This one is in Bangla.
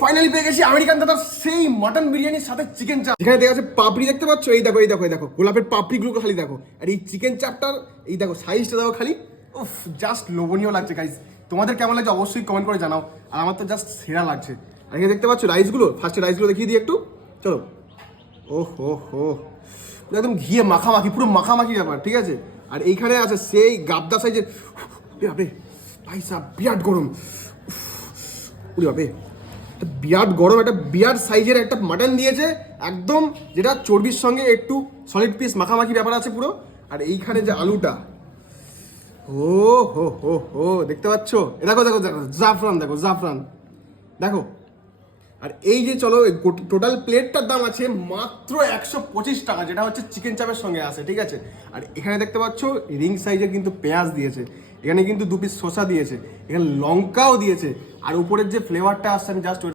ফাইনালি পেয়ে গেছি আমেরিকান দাদার সেই মটন বিরিয়ানির সাথে চিকেন চাপ। এখানে দেখা যাচ্ছে পাপড়ি দেখতে পাচ্ছ, এই দেখো এই দেখো এই দেখো গোলাপের পাপড়িগুলো খালি দেখো, আর এই চিকেন চাপটার এই দেখো সাইজটা দেখো খালি, উফ জাস্ট লোভনীয় লাগছে গাইস। তোমাদের কেমন লাগছে অবশ্যই কমেন্ট করে জানাও, আর আমার তো জাস্ট সেরা লাগছে। আর এখানে দেখতে পাচ্ছ রাইসগুলো, ফার্স্টে রাইসগুলো দেখিয়ে দিই একটু, চলো। ওহ হো হো, একদম ঘিয়ে মাখামাখি, পুরো মাখামাখি ব্যাপার, ঠিক আছে। আর এইখানে আছে সেই গাবদা সাইজের, বাপরে ভাই সাহ বিরাট গরম, উরে বাপরে বিরাট গরম একটা বিরাট সাইজের একটা মাটন দিয়েছে একদম, যেটা চর্বির সঙ্গে একটু সলিড পিস মাখামাখি ব্যাপার আছে পুরো। আর এইখানে যে আলুটা, ও হো হো হো দেখতে পাচ্ছ, দেখো দেখো দেখো জাফরান, দেখো জাফরান দেখো। আর এই যে চলো টোটাল প্লেটটার দাম আছে মাত্র 125 টাকা, যেটা হচ্ছে চিকেন চাপের সঙ্গে আসে, ঠিক আছে। আর এখানে দেখতে পাচ্ছ রিং সাইজের কিন্তু পেঁয়াজ দিয়েছে, এখানে কিন্তু 2 পিস শসা দিয়েছে, এখানে লঙ্কাও দিয়েছে, আর উপরের যে ফ্লেভারটা আসছে আমি জাস্ট